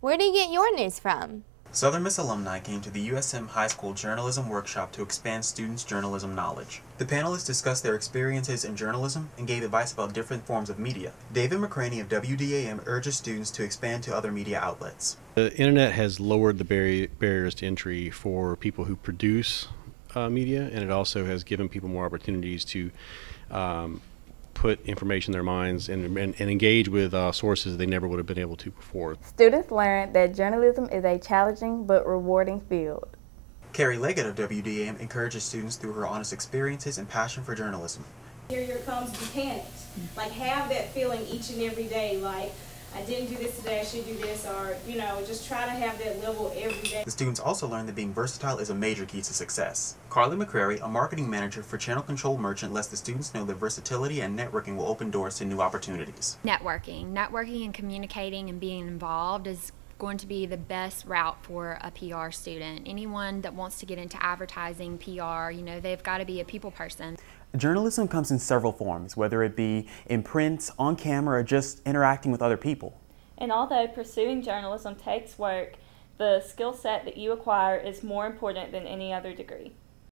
Where do you get your news from? Southern Miss alumni came to the USM High School Journalism Workshop to expand students' journalism knowledge. The panelists discussed their experiences in journalism and gave advice about different forms of media. David McCraney of WDAM urges students to expand to other media outlets. The internet has lowered the barriers to entry for people who produce media, and it also has given people more opportunities to put information in their minds and engage with sources they never would have been able to before. Students learned that journalism is a challenging but rewarding field. Carrie Leggett of WDAM encourages students through her honest experiences and passion for journalism. Here comes the panic. Like, have that feeling each and every day, like, I didn't do this today, I should do this, or, just try to have that level every day. The students also learned that being versatile is a major key to success. Carly McCrary, a marketing manager for Channel Control Merchant, lets the students know that versatility and networking will open doors to new opportunities. Networking and communicating and being involved is going to be the best route for a PR student. Anyone that wants to get into advertising, PR, they've got to be a people person. Journalism comes in several forms, whether it be in print, on camera, or just interacting with other people. And although pursuing journalism takes work, the skill set that you acquire is more important than any other degree.